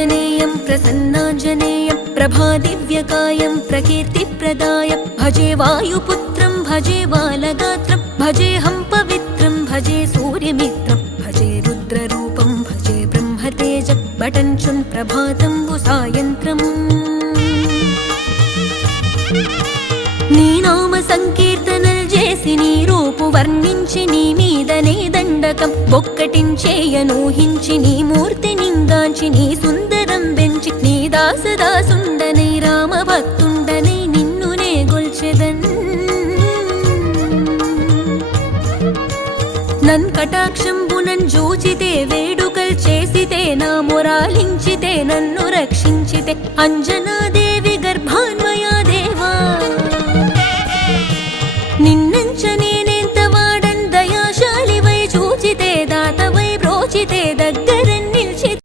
आञ्जनेयं प्रसन्नाञ्जनेयं प्रभादिव्यकायं प्रकीर्तिप्रदाय भजे वायुपुत्रं भजे बालगात्रं भजेऽहं पवित्रं भजे सूर्यमित्रं भजे रुद्ररूपं भजे ब्रह्मतेज बटञ्चुन् प्रभातं सायन्त्रम् నీ నామ సంకీర్తనలు చేసి నీ రూపు వర్ణించి నీ మీదనే దండకం ఒక్కటించేయనూహించి నీ మూర్తి నింగాంచి నీ సుందరం పెంచి నీ దాసదాసుండనై రామభక్తుండనై నిన్నునే గొల్చెదన్ నన్ కటాక్షంబునన్ జూచితే వేడుకల్ చేసితే నా మొరాలించితే నన్ను రక్షించితే అంజనాదే